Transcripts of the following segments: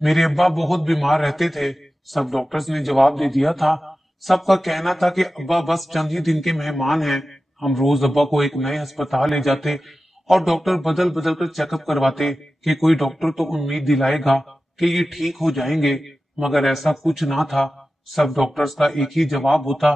मेरे अब्बा बहुत बीमार रहते थे। सब डॉक्टर्स ने जवाब दे दिया था। सबका कहना था कि अब्बा बस चंद ही दिन के मेहमान हैं। हम रोज अब्बा को एक नए अस्पताल ले जाते और डॉक्टर बदल बदल कर चेकअप करवाते कि कोई डॉक्टर तो उम्मीद दिलाएगा कि ये ठीक हो जाएंगे, मगर ऐसा कुछ ना था। सब डॉक्टर्स का एक ही जवाब होता।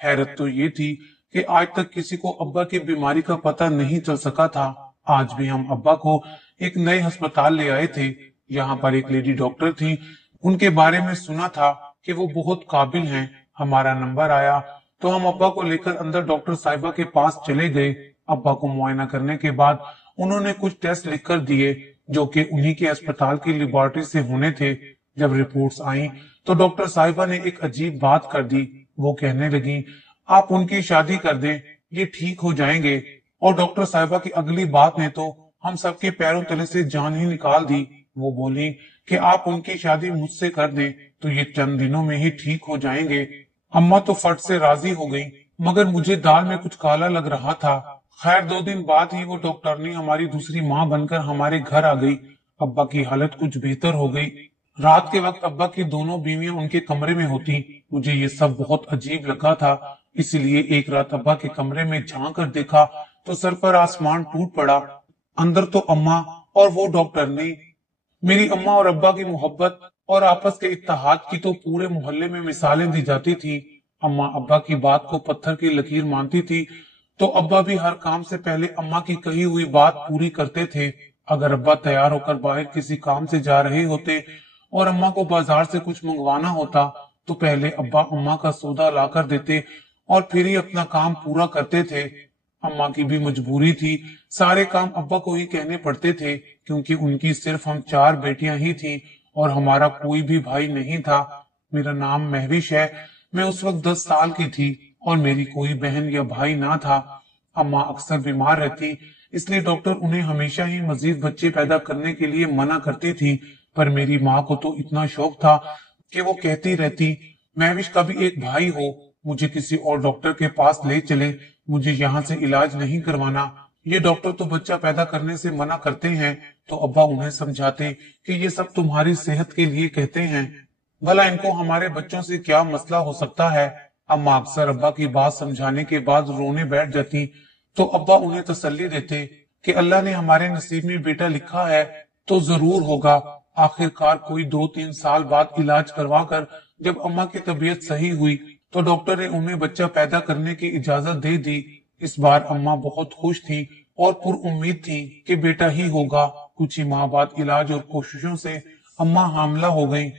हैरत तो ये थी कि आज तक किसी को अब्बा की बीमारी का पता नहीं चल सका था। आज भी हम अब्बा को एक नए अस्पताल ले आए थे। यहाँ पर एक लेडी डॉक्टर थी। उनके बारे में सुना था कि वो बहुत काबिल हैं। हमारा नंबर आया तो हम अब्बा को लेकर अंदर डॉक्टर साहिबा के पास चले गए। अब्बा को मुआयना करने के बाद उन्होंने कुछ टेस्ट लिख कर दिए जो कि उन्हीं के अस्पताल की लेबोरेटरी से होने थे। जब रिपोर्ट्स आई तो डॉक्टर साहिबा ने एक अजीब बात कर दी। वो कहने लगी, आप उनकी शादी कर दें, ये ठीक हो जाएंगे। और डॉक्टर साहिबा की अगली बात ने तो हम सबके पैरों तले से जान ही निकाल दी। वो बोली कि आप उनकी शादी मुझसे कर दें तो ये चंद दिनों में ही ठीक हो जाएंगे। अम्मा तो फट से राजी हो गई, मगर मुझे दाल में कुछ काला लग रहा था। खैर 2 दिन बाद ही वो डॉक्टरनी हमारी दूसरी माँ बनकर हमारे घर आ गई। अब्बा की हालत कुछ बेहतर हो गई। रात के वक्त अब्बा की दोनों बीवियां उनके कमरे में होती। मुझे ये सब बहुत अजीब लगा था, इसलिए एक रात अब्बा के कमरे में झांक कर देखा तो सर पर आसमान टूट पड़ा। अंदर तो अम्मा और वो डॉक्टरनी। मेरी अम्मा और अब्बा की मोहब्बत और आपस के इत्तेहाद की तो पूरे मोहल्ले में मिसालें दी जाती थी। अम्मा अब्बा की बात को पत्थर की लकीर मानती थी तो अब्बा भी हर काम से पहले अम्मा की कही हुई बात पूरी करते थे। अगर अब्बा तैयार होकर बाहर किसी काम से जा रहे होते और अम्मा को बाजार से कुछ मंगवाना होता तो पहले अब्बा अम्मा का सौदा ला कर देते और फिर ही अपना काम पूरा करते थे। अम्मा की भी मजबूरी थी, सारे काम अब्बा को ही कहने पड़ते थे क्योंकि उनकी सिर्फ हम 4 बेटियां ही थी और हमारा कोई भी भाई नहीं था। मेरा नाम महविश है। मैं उस वक्त 10 साल की थी और मेरी कोई बहन या भाई ना था। अम्मा अक्सर बीमार रहती, इसलिए डॉक्टर उन्हें हमेशा ही मजीद बच्चे पैदा करने के लिए मना करती थी। पर मेरी माँ को तो इतना शौक था कि वो कहती रहती, महविश का भी एक भाई हो, मुझे किसी और डॉक्टर के पास ले चले, मुझे यहाँ से इलाज नहीं करवाना। ये डॉक्टर तो बच्चा पैदा करने से मना करते हैं। तो अब्बा उन्हें समझाते कि ये सब तुम्हारी सेहत के लिए कहते हैं, भला इनको हमारे बच्चों से क्या मसला हो सकता है। अम्मा अक्सर अब्बा की बात समझाने के बाद रोने बैठ जाती तो अब्बा उन्हें तसल्ली देते कि अल्लाह ने हमारे नसीब में बेटा लिखा है तो जरूर होगा। आखिरकार कोई 2-3 साल बाद इलाज करवा कर जब अम्मा की तबीयत सही हुई तो डॉक्टर ने उन्हें बच्चा पैदा करने की इजाजत दे दी। इस बार अम्मा बहुत खुश थी और पुरउम्मीद थी कि बेटा ही होगा। कुछ ही माह बाद इलाज और कोशिशों से अम्मा हामला हो गई।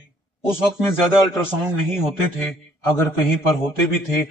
उस वक्त में ज्यादा अल्ट्रासाउंड नहीं होते थे, अगर कहीं पर होते भी थे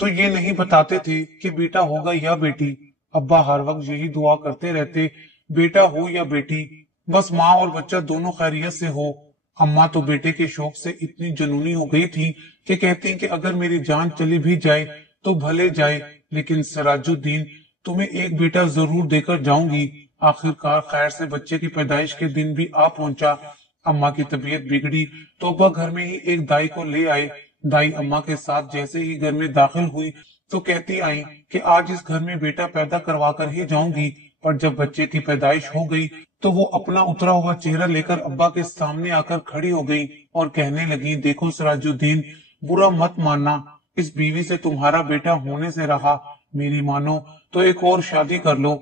तो ये नहीं बताते थे कि बेटा होगा या बेटी। अब्बा हर वक्त यही दुआ करते रहते, बेटा हो या बेटी, बस माँ और बच्चा दोनों खैरियत से हो। अम्मा तो बेटे के शौक से इतनी जुनूनी हो गई थी कि कहती कि अगर मेरी जान चली भी जाए तो भले जाए, लेकिन सिराजुद्दीन तुम्हें एक बेटा जरूर देकर जाऊंगी। आखिरकार खैर से बच्चे की पैदाइश के दिन भी आ पहुंचा। अम्मा की तबीयत बिगड़ी तो अब्बा घर में ही एक दाई को ले आए। दाई अम्मा के साथ जैसे ही घर में दाखिल हुई तो कहती आई कि आज इस घर में बेटा पैदा करवा कर ही जाऊंगी। पर जब बच्चे की पैदाइश हो गई तो वो अपना उतरा हुआ चेहरा लेकर अब्बा के सामने आकर खड़ी हो गई और कहने लगी, देखो सिराजुद्दीन, बुरा मत मानना, इस बीवी से तुम्हारा बेटा होने से रहा, मेरी मानो तो एक और शादी कर लो।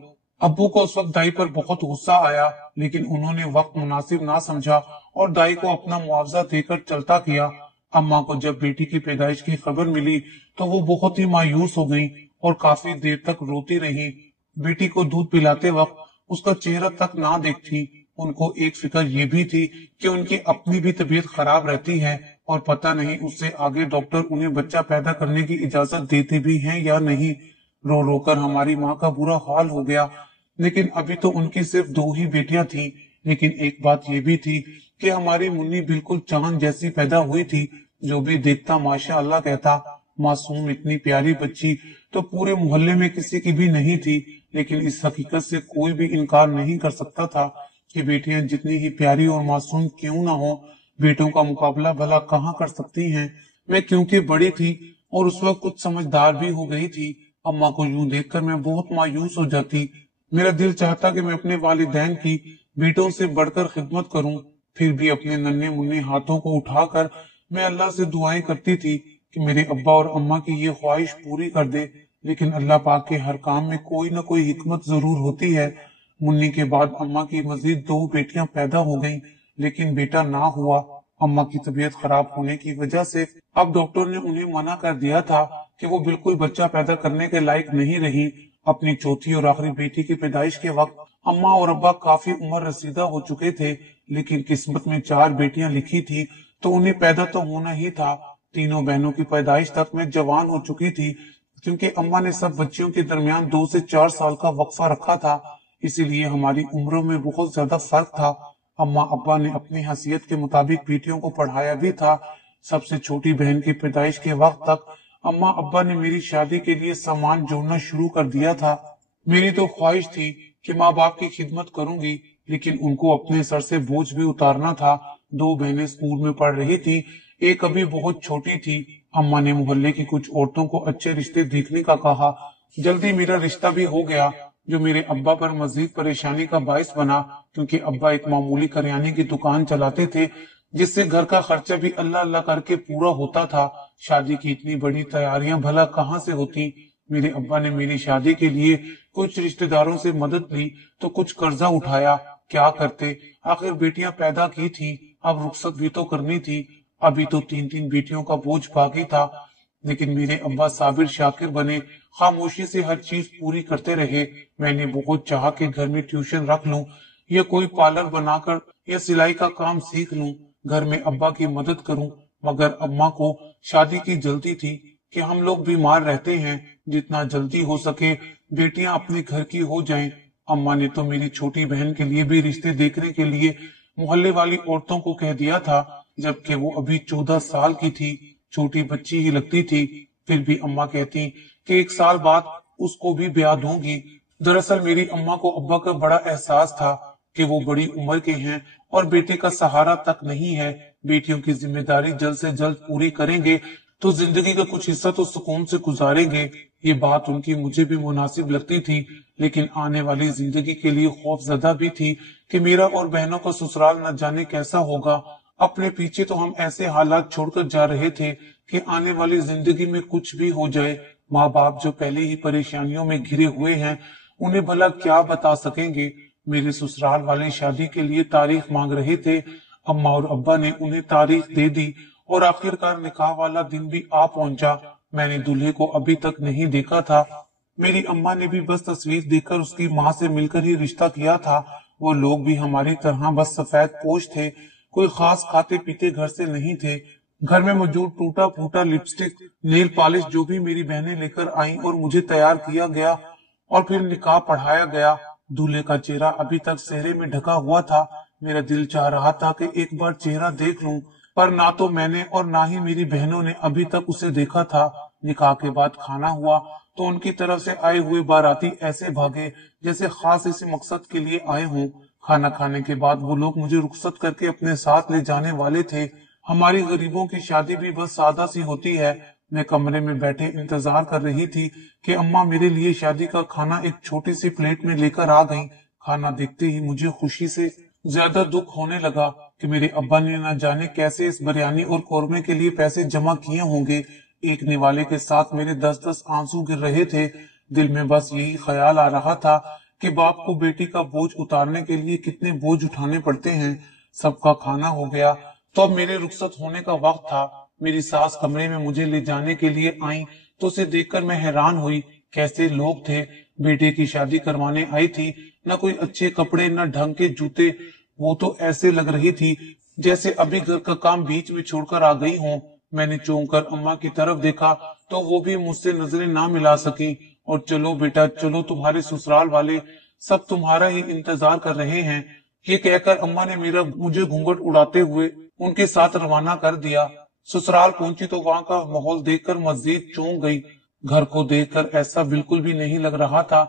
अब्बू को उस वक्त दाई पर बहुत गुस्सा आया, लेकिन उन्होंने वक्त मुनासिब ना समझा और दाई को अपना मुआवजा देकर चलता किया। अम्मा को जब बेटी की पैदाइश की खबर मिली तो वो बहुत ही मायूस हो गई और काफी देर तक रोती रही। बेटी को दूध पिलाते वक्त उसका चेहरा तक ना देखती। उनको एक फिक्र ये भी थी कि उनकी अपनी भी तबीयत खराब रहती है और पता नहीं उससे आगे डॉक्टर उन्हें बच्चा पैदा करने की इजाजत देते भी हैं या नहीं। रो रो कर हमारी माँ का बुरा हाल हो गया। लेकिन अभी तो उनकी सिर्फ 2 ही बेटियां थी। लेकिन एक बात ये भी थी कि हमारी मुन्नी बिल्कुल चांद जैसी पैदा हुई थी। जो भी देखता माशा अल्लाह कहता। मासूम इतनी प्यारी बच्ची तो पूरे मोहल्ले में किसी की भी नहीं थी। लेकिन इस हकीकत से कोई भी इनकार नहीं कर सकता था कि बेटियां जितनी ही प्यारी और मासूम क्यों ना हो, बेटों का मुकाबला भला कहाँ कर सकती हैं। मैं क्योंकि बड़ी थी और उस वक्त कुछ समझदार भी हो गई थी, अम्मा को यूं देखकर मैं बहुत मायूस हो जाती। मेरा दिल चाहता कि मैं अपने वालिदैन की बेटों से बढ़कर खिदमत करूं। پھر بھی اپنے ننھے منھے ہاتھوں کو اٹھا کر میں اللہ سے دعائیں کرتی تھی کہ میرے ابا اور اماں کی یہ خواہش پوری کر دے، لیکن اللہ پاک کے ہر کام میں کوئی نہ کوئی حکمت ضرور ہوتی ہے۔ منی کے بعد اماں کی مزید 2 بیٹیاں پیدا ہو گئیں، لیکن بیٹا نہ ہوا۔ اماں کی طبیعت خراب ہونے کی وجہ سے اب ڈاکٹر نے انہیں منع کر دیا تھا کہ وہ بالکل بچہ پیدا کرنے کے لائق نہیں رہی۔ اپنی چوتھی اور آخری بیٹی کی پیدائش کے وقت اماں اور ابا کافی عمر رسیدہ ہو چکے تھے، لیکن قسمت میں 4 بیٹیاں لکھی تھی تو انہیں پیدا تو ہونا ہی تھا۔ تینوں بہنوں کی پیدائش تک میں جوان ہو چکی تھی، کیونکہ اماں نے سب بچیوں کے درمیان 2 سے 4 سال کا وقفہ رکھا تھا، اسی لیے ہماری عمروں میں بہت زیادہ فرق تھا۔ اماں ابا نے اپنی حیثیت کے مطابق بیٹیوں کو پڑھایا بھی تھا۔ سب سے چھوٹی بہن کی پیدائش کے وقت تک اماں ابا نے میری شادی کے لیے سامان جوڑنا شروع کر دیا تھا۔ میری تو خواہش تھی کہ ماں باپ کی خدمت کروں گی، لیکن ان کو اپنے سر سے بوجھ بھی اتارنا تھا۔ 2 بہنیں اسکول میں پڑھ رہی تھی، ایک ابھی بہت چھوٹی تھی۔ اماں نے محلے کی کچھ عورتوں کو اچھے رشتے دیکھنے کا کہا۔ جلدی میرا رشتہ بھی ہو گیا، جو میرے ابا پر مزید پریشانی کا باعث بنا، کیونکہ ابا ایک معمولی کریانے کی دکان چلاتے تھے، جس سے گھر کا خرچہ بھی اللہ اللہ کر کے پورا ہوتا تھا۔ شادی کی اتنی بڑی تیاریاں بھلا کہاں سے ہوتی؟ میرے ابا نے میری شادی کے لیے کچھ رشتہ داروں سے مدد لی تو کچھ قرضہ اٹھایا۔ کیا کرتے، آخر بیٹیاں پیدا کی تھی، اب رخصت بھی تو کرنی تھی۔ ابھی تو 3 بیٹیوں کا بوجھ باقی تھا، لیکن میرے ابا صابر شاکر بنے، خاموشی سے ہر چیز پوری کرتے رہے۔ میں نے بہت چاہا کہ گھر میں ٹیوشن رکھ لوں یا کوئی پارلر بنا کر یا سلائی کا کام سیکھ لوں، گھر میں ابا کی مدد کروں، مگر اماں کو شادی کی جلدی تھی کہ ہم لوگ بیمار رہتے ہیں، جتنا جلدی ہو سکے بیٹیاں اپنے گھر کی ہو جائیں۔ اماں نے تو میری چھوٹی بہن کے لیے بھی رشتے دیکھنے کے لیے محلے والی عورتوں کو کہہ دیا تھا، جبکہ وہ ابھی 14 سال کی تھی، چھوٹی بچی ہی لگتی تھی۔ پھر بھی اماں کہتی کہ 1 سال بعد اس کو بھی بیاہ دوں گی۔ دراصل میری اماں کو ابا کا بڑا احساس تھا کہ وہ بڑی عمر کے ہیں اور بیٹے کا سہارا تک نہیں ہے، بیٹیوں کی ذمہ داری جلد سے جلد پوری کریں گے تو زندگی کا کچھ حصہ تو سکون سے گزاریں گے۔ یہ بات ان کی مجھے بھی مناسب لگتی تھی، لیکن آنے والی زندگی کے لیے خوف زدہ بھی تھی کہ میرا اور بہنوں کا سسرال نہ جانے کیسا ہوگا۔ اپنے پیچھے تو ہم ایسے حالات چھوڑ کر جا رہے تھے کہ آنے والی زندگی میں کچھ بھی ہو جائے، ماں باپ جو پہلے ہی پریشانیوں میں گھرے ہوئے ہیں انہیں بھلا کیا بتا سکیں گے۔ میرے سسرال والے شادی کے لیے تاریخ مانگ رہے تھے، اماں اور ابا نے انہیں تاریخ دے دی اور آخرکار نکاح والا دن بھی آ پہنچا۔ میں نے دلہے کو ابھی تک نہیں دیکھا تھا، میری اماں نے بھی بس تصویر دیکھ کر اس کی ماں سے مل کر ہی رشتہ کیا تھا۔ وہ لوگ بھی ہماری طرح بس سفید پوش تھے، کوئی خاص کھاتے پیتے گھر سے نہیں تھے۔ گھر میں موجود ٹوٹا پھوٹا لپسٹک، نیل پالش جو بھی میری بہنیں لے کر آئیں اور مجھے تیار کیا گیا اور پھر نکاح پڑھایا گیا۔ دولہے کا چہرہ ابھی تک سہرے میں ڈھکا ہوا تھا، میرا دل چاہ رہا تھا کہ ایک بار چہرہ دیکھ لوں، پر نہ تو میں نے اور نہ ہی میری بہنوں نے ابھی تک اسے دیکھا تھا۔ نکاح کے بعد کھانا ہوا تو ان کی طرف سے آئے ہوئے باراتی ایسے بھاگے جیسے خاص اس مقصد کے لیے آئے ہوں۔ کھانا کھانے کے بعد وہ لوگ مجھے رخصت کر کے اپنے ساتھ لے جانے والے تھے۔ ہماری غریبوں کی شادی بھی بس سادہ سی ہوتی ہے۔ میں کمرے میں بیٹھے انتظار کر رہی تھی کہ اماں میرے لیے شادی کا کھانا ایک چھوٹی سی پلیٹ میں لے کر آ گئیں۔ کھانا دیکھتے ہی مجھے خوشی سے زیادہ دکھ ہونے لگا کہ میرے ابا نے نہ جانے کیسے اس بریانی اور قورمے کے لیے پیسے جمع کیے ہوں گے۔ ایک نوالے کے ساتھ میرے 10 آنسو گر رہے تھے۔ دل میں بس یہی خیال آ رہا تھا کہ باپ کو بیٹی کا بوجھ اتارنے کے لیے کتنے بوجھ اٹھانے پڑتے ہیں۔ سب کا کھانا ہو گیا تو اب میرے رخصت ہونے کا وقت تھا۔ میری ساس کمرے میں مجھے لے جانے کے لیے آئیں تو اسے دیکھ کر میں حیران ہوئی، کیسے لوگ تھے۔ بیٹے کی شادی کروانے آئی تھی، نہ کوئی اچھے کپڑے نہ ڈھنگ کے جوتے، وہ تو ایسے لگ رہی تھی جیسے ابھی گھر کا کام بیچ میں چھوڑ کر آ گئی ہوں۔ میں نے چونک کر اماں کی طرف دیکھا تو وہ بھی مجھ سے نظریں نہ ملا سکی، اور چلو بیٹا چلو، تمہارے سسرال والے سب تمہارا ہی انتظار کر رہے ہیں، یہ کہہ کر اماں نے مجھے گھونگھٹ اڑاتے ہوئے ان کے ساتھ روانہ کر دیا۔ سسرال پہنچی تو وہاں کا ماحول دیکھ کر مزید چونک گئی۔ گھر کو دیکھ کر ایسا بالکل بھی نہیں لگ رہا تھا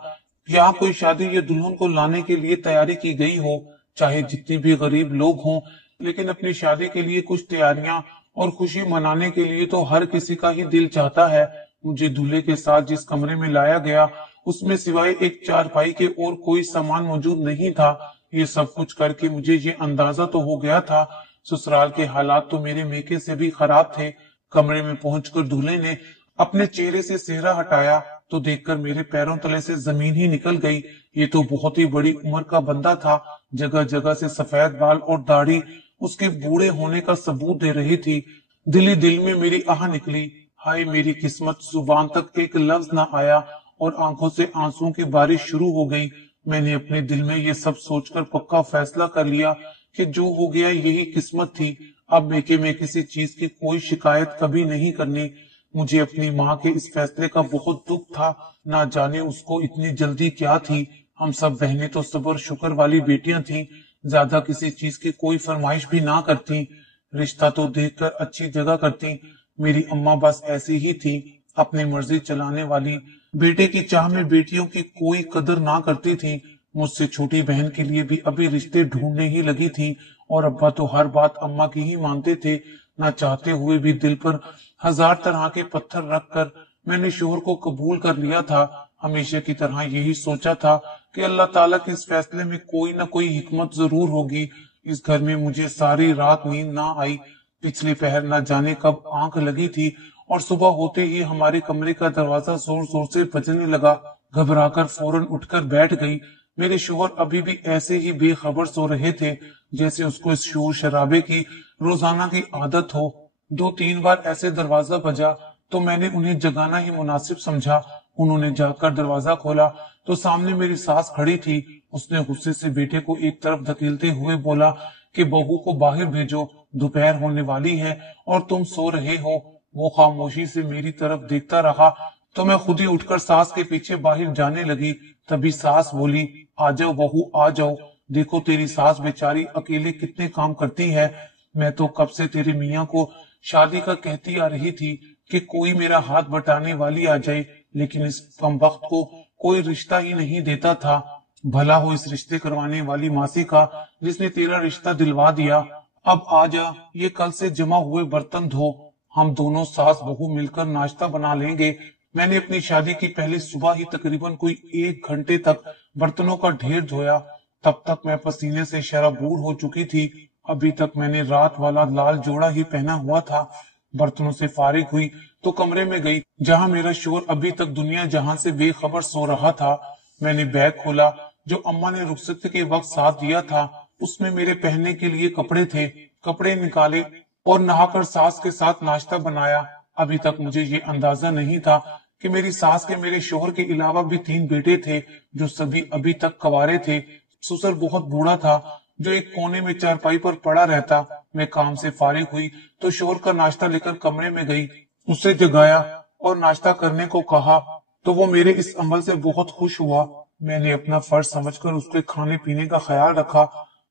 یہاں کوئی شادی یا دلہن کو لانے کے لیے تیاری کی گئی ہو۔ چاہے جتنی بھی غریب لوگ ہوں، لیکن اپنی شادی کے لیے کچھ تیاریاں اور خوشی منانے کے لیے تو ہر کسی کا ہی دل چاہتا ہے۔ مجھے دولہے کے ساتھ جس کمرے میں لایا گیا اس میں سوائے ایک چارپائی کے اور کوئی سامان موجود نہیں تھا۔ ये सब कुछ करके मुझे ये अंदाजा तो हो गया था ससुराल के हालात तो मेरे मेके से भी खराब थे। कमरे में पहुंचकर दूल्हे ने अपने चेहरे से सेहरा हटाया तो देखकर मेरे पैरों तले से जमीन ही निकल गई। ये तो बहुत ही बड़ी उम्र का बंदा था। जगह जगह से सफेद बाल और दाढ़ी उसके बूढ़े होने का सबूत दे रही थी। दिल ही दिल में मेरी आह निकली, हाय मेरी किस्मत। जुबान तक एक लफ्ज ना आया और आंखों से आंसुओं की बारिश शुरू हो गई। मैंने अपने दिल में ये सब सोचकर पक्का फैसला कर लिया कि जो हो गया यही किस्मत थी। अब मेके में किसी चीज की कोई शिकायत कभी नहीं करनी। मुझे अपनी माँ के इस फैसले का बहुत दुख था। ना जाने उसको इतनी जल्दी क्या थी। हम सब बहनें तो सब्र शुक्र वाली बेटियां थीं, ज्यादा किसी चीज की कोई फरमाइश भी ना करती, रिश्ता तो देखकर अच्छी जगह करती। मेरी अम्मा बस ऐसी ही थी, अपनी मर्जी चलाने वाली। बेटे की चाह में बेटियों की कोई कदर ना करती थी। मुझसे छोटी बहन के लिए भी अभी रिश्ते ढूंढने ही लगी थी और अब्बा तो हर बात अम्मा की ही मानते थे। ना चाहते हुए भी दिल पर हजार तरह के पत्थर रखकर मैंने शोहर को कबूल कर लिया था। हमेशा की तरह यही सोचा था कि अल्लाह ताला के इस फैसले में कोई ना कोई हिकमत जरूर होगी। इस घर में मुझे सारी रात नींद ना आई। पिछली पहर न जाने कब आंख लगी थी और सुबह होते ही हमारे कमरे का दरवाजा जोर जोर से बजने लगा। घबराकर फौरन उठकर बैठ गई। मेरे शोहर अभी भी ऐसे ही बेखबर सो रहे थे जैसे उसको इस शोर शराबे की रोजाना की आदत हो। 2-3 बार ऐसे दरवाजा बजा तो मैंने उन्हें जगाना ही मुनासिब समझा। उन्होंने जाकर दरवाजा खोला तो सामने मेरी सास खड़ी थी। उसने गुस्से से बेटे को एक तरफ धकेलते हुए बोला कि बहू को बाहर भेजो, दोपहर होने वाली है और तुम सो रहे हो। वो खामोशी से मेरी तरफ देखता रहा तो मैं खुद ही उठकर सास के पीछे बाहर जाने लगी। तभी सास बोली, आ जाओ बहू आ जाओ, देखो तेरी सास बेचारी अकेले कितने काम करती है। मैं तो कब से तेरे मियाँ को शादी का कहती आ रही थी कि कोई मेरा हाथ बटाने वाली आ जाए, लेकिन इस कमबख्त को कोई रिश्ता ही नहीं देता था। भला हो इस रिश्ते करवाने वाली मासी का जिसने तेरा रिश्ता दिलवा दिया। अब आ जा, ये कल से जमा हुए बर्तन धो, हम दोनों सास बहू मिलकर नाश्ता बना लेंगे। मैंने अपनी शादी की पहली सुबह ही तकरीबन कोई 1 घंटे तक बर्तनों का ढेर धोया। तब तक मैं पसीने से शराबूर हो चुकी थी। अभी तक मैंने रात वाला लाल जोड़ा ही पहना हुआ था। बर्तनों से फारिग हुई तो कमरे में गई जहां मेरा शोहर अभी तक दुनिया जहां से बेखबर सो रहा था। मैंने बैग खोला जो अम्मा ने रुखसत के वक्त साथ दिया था। उसमें मेरे पहनने के लिए कपड़े थे। कपड़े निकाले और नहाकर सास के साथ नाश्ता बनाया। अभी तक मुझे ये अंदाजा नहीं था कि मेरी सास के मेरे शोहर के अलावा भी 3 बेटे थे जो सभी अभी तक कवारे थे। ससुर बहुत बूढ़ा था जो एक कोने में चारपाई पर पड़ा रहता। मैं काम से फारिग हुई तो शोहर का नाश्ता लेकर कमरे में गई, उसे जगाया और नाश्ता करने को कहा तो वो मेरे इस अमल से बहुत खुश हुआ। मैंने अपना फर्ज समझकर उसके खाने पीने का ख्याल रखा।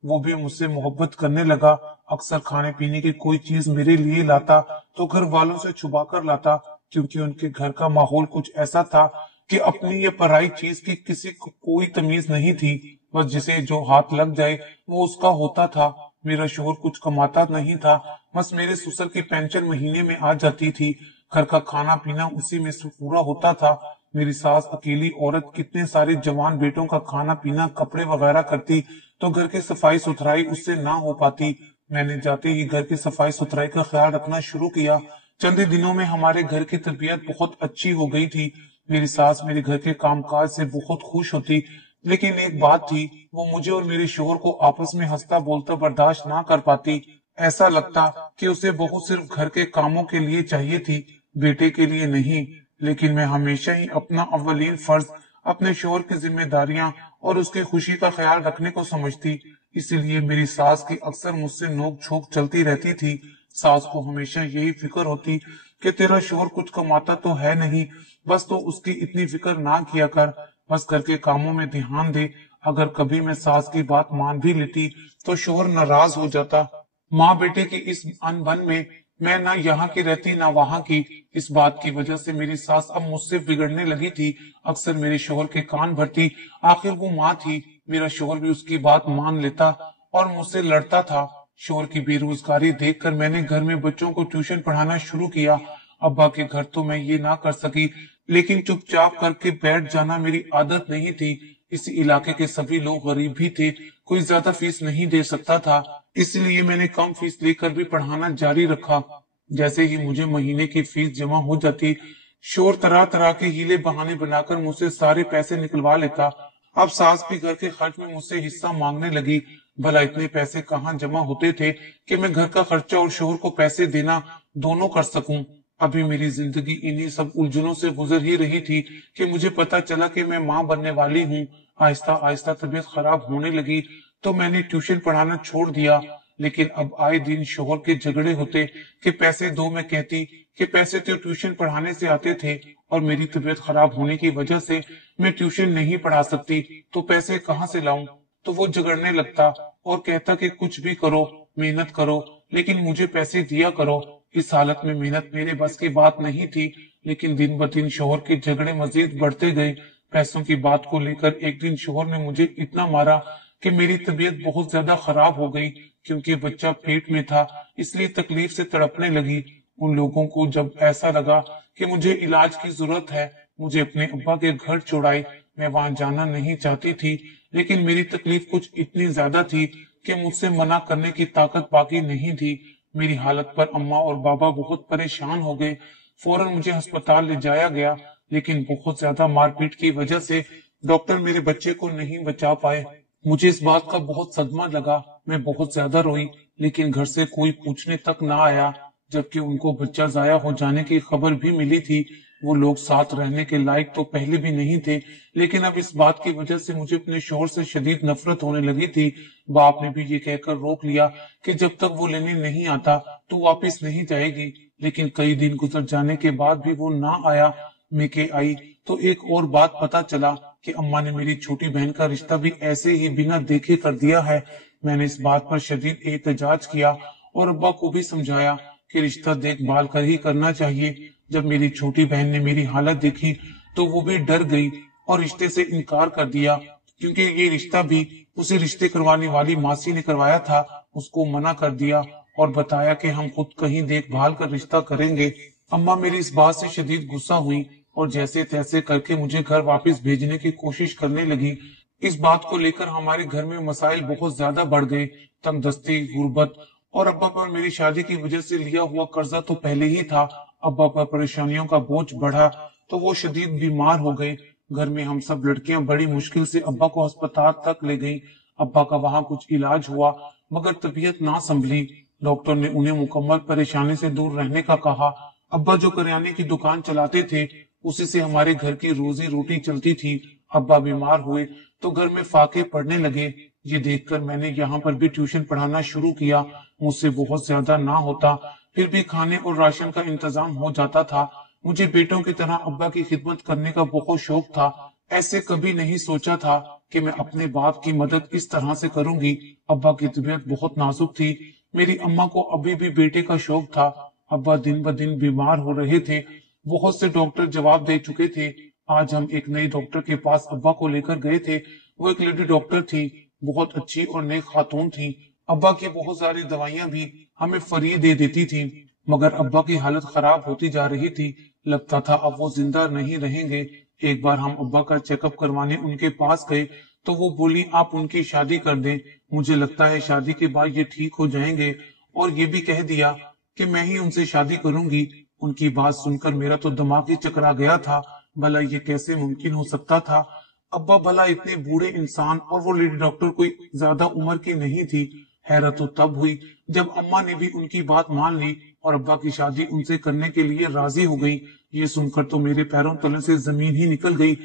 वो भी मुझसे मोहब्बत करने लगा। अक्सर खाने पीने की कोई चीज मेरे लिए लाता तो घर वालों से छुपा कर लाता, क्योंकि उनके घर का माहौल कुछ ऐसा था कि अपनी या पराई चीज की किसी को कोई तमीज नहीं थी। बस जिसे जो हाथ लग जाए वो उसका होता था। मेरा शोहर कुछ कमाता नहीं था, बस मेरे ससुर की पेंशन महीने में आ जाती थी। घर का खाना पीना उसी में से पूरा होता था। मेरी सास अकेली औरत कितने सारे जवान बेटों का खाना पीना कपड़े वगैरह करती तो घर की सफाई सुथराई उससे ना हो पाती। मैंने जाते ही घर की सफाई सुथराई का ख्याल रखना शुरू किया। चंद ही दिनों में हमारे घर की तबीयत बहुत अच्छी हो गई थी। मेरी सास मेरे घर के कामकाज से बहुत खुश होती, लेकिन एक बात थी, वो मुझे और मेरे शोहर को आपस में हंसता बोलता बर्दाश्त ना कर पाती। ऐसा लगता कि उसे बहू सिर्फ घर के कामों के लिए चाहिए थी, बेटे के लिए नहीं। लेकिन मैं हमेशा ही अपना अव्वलीन फर्ज अपने शोहर की जिम्मेदारियां और उसकी खुशी का ख्याल रखने को समझती। इसीलिए मेरी सास की अक्सर मुझसे नोक झोंक चलती रहती थी। सास को हमेशा यही फिक्र होती कि तेरा शोहर कुछ कमाता तो है नहीं, बस तो उसकी इतनी फिक्र ना किया कर, बस घर के कामों में ध्यान दे। अगर कभी मैं सास की बात मान भी लेती तो शोहर नाराज हो जाता। माँ बेटे की इस अनबन में मैं ना यहाँ की रहती ना वहां की। इस बात की वजह से मेरी सास अब मुझसे बिगड़ने लगी थी। अक्सर मेरे शोहर के कान भरती, आखिर वो माँ थी। मेरा शोहर भी उसकी बात मान लेता और मुझसे लड़ता था। शोहर की बेरोजगारी देखकर मैंने घर में बच्चों को ट्यूशन पढ़ाना शुरू किया। अब्बा के घर तो मैं ये ना कर सकी, लेकिन चुपचाप करके बैठ जाना मेरी आदत नहीं थी। इस इलाके के सभी लोग गरीब भी थे, कोई ज्यादा फीस नहीं दे सकता था, इसलिए मैंने कम फीस लेकर भी पढ़ाना जारी रखा। जैसे ही मुझे महीने की फीस जमा हो जाती, शोर तरह तरह के हीले बहाने बनाकर मुझसे सारे पैसे निकलवा लेता। अब सास भी घर के खर्च में मुझसे हिस्सा मांगने लगी। भला इतने पैसे कहाँ जमा होते थे कि मैं घर का खर्चा और शोहर को पैसे देना दोनों कर सकूं। अभी मेरी जिंदगी इन्हीं सब उलझनों से गुजर ही रही थी कि मुझे पता चला कि मैं मां बनने वाली हूँ। आहिस्ता आहिस्ता तबीयत खराब होने लगी तो मैंने ट्यूशन पढ़ाना छोड़ दिया। लेकिन अब आए दिन शोहर के झगड़े होते कि पैसे दो, मैं कहती कि पैसे तो ट्यूशन पढ़ाने से आते थे और मेरी तबीयत खराब होने की वजह से मैं ट्यूशन नहीं पढ़ा सकती, तो पैसे कहाँ से लाऊं। तो वो झगड़ने लगता और कहता कि कुछ भी करो, मेहनत करो, लेकिन मुझे पैसे दिया करो। इस हालत में मेहनत मेरे बस की बात नहीं थी, लेकिन दिन ब दिन शोहर के झगड़े मजीद बढ़ते गए। पैसों की बात को लेकर एक दिन शोहर ने मुझे इतना मारा कि मेरी तबीयत बहुत ज्यादा खराब हो गई। क्योंकि बच्चा पेट में था, इसलिए तकलीफ से तड़पने लगी। उन लोगों को जब ऐसा लगा कि मुझे इलाज की जरूरत है, मुझे अपने अब्बा के घर छोड़ाए। मैं वहां जाना नहीं चाहती थी, लेकिन मेरी तकलीफ कुछ इतनी ज्यादा थी कि मुझसे मना करने की ताकत बाकी नहीं थी। मेरी हालत पर अम्मा और बाबा बहुत परेशान हो गए। फौरन मुझे अस्पताल ले जाया गया, लेकिन बहुत ज्यादा मारपीट की वजह से डॉक्टर मेरे बच्चे को नहीं बचा पाए। मुझे इस बात का बहुत सदमा लगा। मैं बहुत ज्यादा रोई, लेकिन घर से कोई पूछने तक ना आया। जबकि उनको बच्चा जाया हो जाने की खबर भी मिली थी। वो लोग साथ रहने के लायक तो पहले भी नहीं थे, लेकिन अब इस बात की वजह से मुझे अपने शोहर से शदीद नफरत होने लगी थी। बाप ने भी ये कहकर रोक लिया कि जब तक वो लेने नहीं आता तो वापस नहीं जाएगी। लेकिन कई दिन गुजर जाने के बाद भी वो ना आया। मेके आई तो एक और बात पता चला कि अम्मा ने मेरी छोटी बहन का रिश्ता भी ऐसे ही बिना देखे कर दिया है। मैंने इस बात पर शदीद एहतजाज किया और अब्बा को भी समझाया कि रिश्ता देखभाल कर ही करना चाहिए। जब मेरी छोटी बहन ने मेरी हालत देखी तो वो भी डर गई और रिश्ते से इनकार कर दिया, क्योंकि ये रिश्ता भी उसे रिश्ते करवाने वाली मासी ने करवाया था। उसको मना कर दिया और बताया कि हम खुद कहीं देखभाल कर रिश्ता करेंगे। अम्मा मेरी इस बात से शदीद गुस्सा हुई और जैसे तैसे करके मुझे घर वापस भेजने की कोशिश करने लगी। इस बात को लेकर हमारे घर में मसाइल बहुत ज्यादा बढ़ गए। तंगदस्ती, गुर्बत और अब्बा पर मेरी शादी की वजह से लिया हुआ कर्जा तो पहले ही था। अब्बा पर परेशानियों का बोझ बढ़ा तो वो शदीद बीमार हो गए। घर में हम सब लड़कियां बड़ी मुश्किल से अब्बा को अस्पताल तक ले गई। अब्बा का वहां कुछ इलाज हुआ, मगर तबीयत ना संभली। डॉक्टर ने उन्हें मुकम्मल परेशानी से दूर रहने का कहा। अब्बा जो करियाने की दुकान चलाते थे, उसी से हमारे घर की रोजी रोटी चलती थी। अब्बा बीमार हुए तो घर में फाके पड़ने लगे। ये देखकर मैंने यहाँ पर भी ट्यूशन पढ़ाना शुरू किया। मुझसे बहुत ज्यादा ना होता, फिर भी खाने और राशन का इंतजाम हो जाता था। मुझे बेटों की तरह अब्बा की खिदमत करने का बहुत शौक था। ऐसे कभी नहीं सोचा था कि मैं अपने बाप की मदद इस तरह से करूंगी। अब्बा की तबीयत बहुत नाजुक थी। मेरी अम्मा को अभी भी बेटे का शौक था। अब्बा दिन ब दिन बीमार हो रहे थे। बहुत से डॉक्टर जवाब दे चुके थे। आज हम एक नए डॉक्टर के पास अब्बा को लेकर गए थे। वो एक लेडी डॉक्टर थी, बहुत अच्छी और नेक खातून थी। अब्बा की बहुत सारी दवाइयां भी हमें फ्री दे देती थी, मगर अब्बा की हालत खराब होती जा रही थी। लगता था अब वो जिंदा नहीं रहेंगे। एक बार हम अब्बा का चेकअप करवाने उनके पास गए तो वो बोली, आप उनकी शादी कर दें, मुझे लगता है शादी के बाद ये ठीक हो जाएंगे। और ये भी कह दिया कि मैं ही उनसे शादी करूंगी। उनकी बात सुनकर मेरा तो दिमाग ही चकरा गया था। भला ये कैसे मुमकिन हो सकता था। अब्बा भला इतने बूढ़े इंसान और वो लेडी डॉक्टर कोई ज्यादा उम्र की नहीं थी। हैरत तो तब हुई जब अम्मा ने भी उनकी बात मान ली और अब्बा की शादी उनसे करने के लिए राजी हो गई। ये सुनकर तो मेरे पैरों तले से जमीन ही निकल गई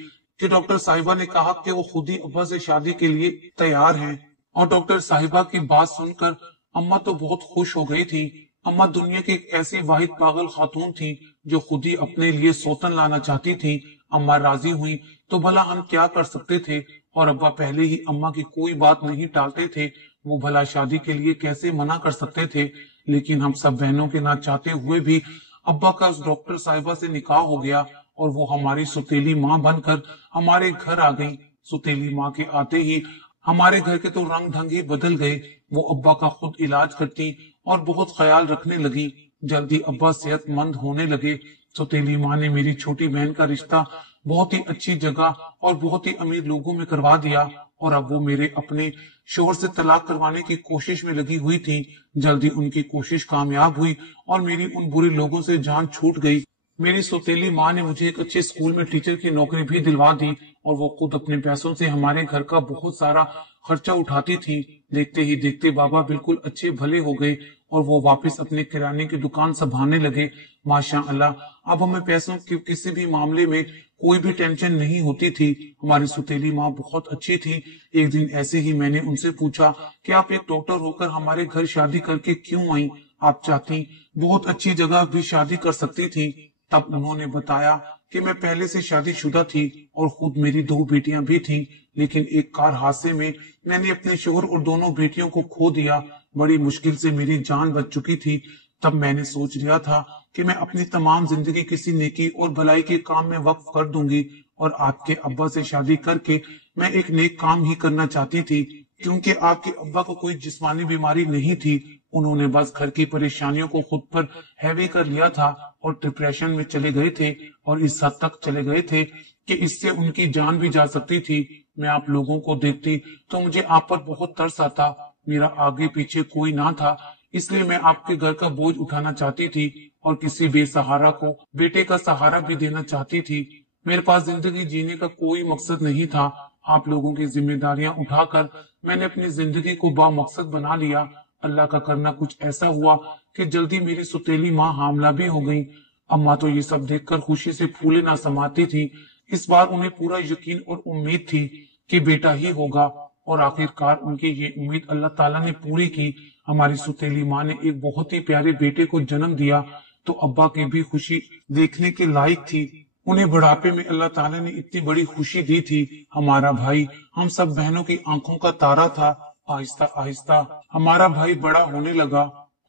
कि डॉक्टर साहिबा ने कहा कि वो खुद ही अब्बा से शादी के लिए तैयार हैं। और डॉक्टर साहिबा की बात सुनकर अम्मा तो बहुत खुश हो गई थी। अम्मा दुनिया की एक ऐसी वाहिद पागल खातून थी जो खुद ही अपने लिए सौतन लाना चाहती थी। अम्मा राजी हुई तो भला हम क्या कर सकते थे। और अब्बा पहले ही अम्मा की कोई बात नहीं टालते थे। वो भला शादी के लिए कैसे मना कर सकते थे। लेकिन हम सब बहनों के ना चाहते हुए भी अब्बा का उस डॉक्टर साहिबा से निकाह हो गया और वो हमारी सुतीली माँ बनकर हमारे घर आ गई। सुतीली माँ के आते ही हमारे घर के तो रंग ढंग ही बदल गए। वो अब्बा का खुद इलाज करती और बहुत ख्याल रखने लगी। जल्दी अब्बा सेहतमंद होने लगे। सुतीली माँ ने मेरी छोटी बहन का रिश्ता बहुत ही अच्छी जगह और बहुत ही अमीर लोगों में करवा दिया, और अब वो मेरे अपने शोहर से तलाक करवाने की कोशिश में लगी हुई थी। जल्दी उनकी कोशिश कामयाब हुई और मेरी उन बुरे लोगों से जान छूट गई। मेरी सौतेली माँ ने मुझे एक अच्छे स्कूल में टीचर की नौकरी भी दिलवा दी, और वो खुद अपने पैसों से हमारे घर का बहुत सारा खर्चा उठाती थी। देखते ही देखते बाबा बिल्कुल अच्छे भले हो गए और वो वापस अपने किराने की दुकान संभालने लगे। माशा अल्लाह, अब हमें पैसों के किसी भी मामले में कोई भी टेंशन नहीं होती थी। हमारी सौतेली माँ बहुत अच्छी थी। एक दिन ऐसे ही मैंने उनसे पूछा कि आप एक डॉक्टर होकर हमारे घर शादी करके क्यों आई? आप चाहती बहुत अच्छी जगह भी शादी कर सकती थी। तब उन्होंने बताया कि मैं पहले से शादीशुदा थी और खुद मेरी 2 बेटियां भी थीं, लेकिन एक कार हादसे में मैंने अपने शोहर और दोनों बेटियों को खो दिया। बड़ी मुश्किल से मेरी जान बच चुकी थी। तब मैंने सोच लिया था कि मैं अपनी तमाम जिंदगी किसी नेकी और भलाई के काम में वक्फ कर दूंगी, और आपके अब्बा से शादी करके मैं एक नेक काम ही करना चाहती थी, क्योंकि आपके अब्बा को कोई जिस्मानी बीमारी नहीं थी। उन्होंने बस घर की परेशानियों को खुद पर हैवी कर लिया था और डिप्रेशन में चले गए थे, और इस हद तक चले गए थे कि इससे उनकी जान भी जा सकती थी। मैं आप लोगों को देखती तो मुझे आप पर बहुत तरस आता। मेरा आगे पीछे कोई ना था, इसलिए मैं आपके घर का बोझ उठाना चाहती थी और किसी बेसहारा को बेटे का सहारा भी देना चाहती थी। मेरे पास जिंदगी जीने का कोई मकसद नहीं था। आप लोगों की जिम्मेदारियां उठाकर मैंने अपनी जिंदगी को बामकसद बना लिया। अल्लाह का करना कुछ ऐसा हुआ कि जल्दी मेरी सौतेली माँ हामला भी हो गई। अम्मा तो ये सब देखकर खुशी से फूले ना समाती थी। इस बार उन्हें पूरा यकीन और उम्मीद थी कि बेटा ही होगा, और आखिरकार उनकी ये उम्मीद अल्लाह ताला ने पूरी की। हमारी सौतेली माँ ने एक बहुत ही प्यारे बेटे को जन्म दिया, तो अब्बा की भी खुशी देखने के लायक थी। उन्हें बुढ़ापे में अल्लाह ताला ने इतनी बड़ी खुशी दी थी। हमारा भाई हम सब बहनों की आंखों का तारा था। आहिस्ता आहिस्ता हमारा भाई बड़ा होने लगा,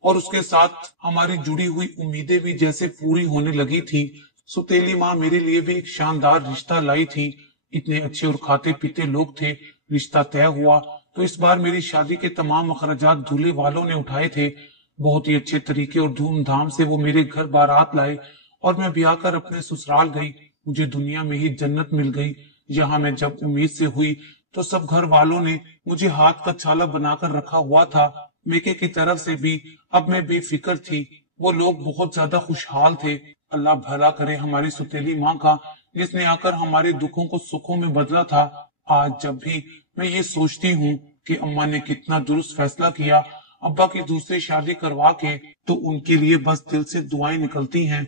और उसके साथ हमारी जुड़ी हुई उम्मीदें भी जैसे पूरी होने लगी थी। सौतेली माँ मेरे लिए भी एक शानदार रिश्ता लाई थी। इतने अच्छे और खाते पीते लोग थे। रिश्ता तय हुआ तो इस बार मेरी शादी के तमाम अखराजात दूल्हे वालों ने उठाए थे। बहुत ही अच्छे तरीके और धूमधाम से वो मेरे घर बारात लाए, और मैं ब्याह कर अपने ससुराल गई। मुझे दुनिया में ही जन्नत मिल गई। यहाँ मैं जब उम्मीद से हुई तो सब घर वालों ने मुझे हाथ का छाला बनाकर रखा हुआ था। मेके की तरफ से भी अब मैं बेफिक्र थी। वो लोग बहुत ज्यादा खुशहाल थे। अल्लाह भला करे हमारी सौतेली माँ का, जिसने आकर हमारे दुखों को सुखों में बदला था। आज जब भी मैं ये सोचती हूँ कि अम्मा ने कितना दुरुस्त फैसला किया अब्बा की दूसरी शादी करवा के, तो उनके लिए बस दिल से दुआएं निकलती हैं।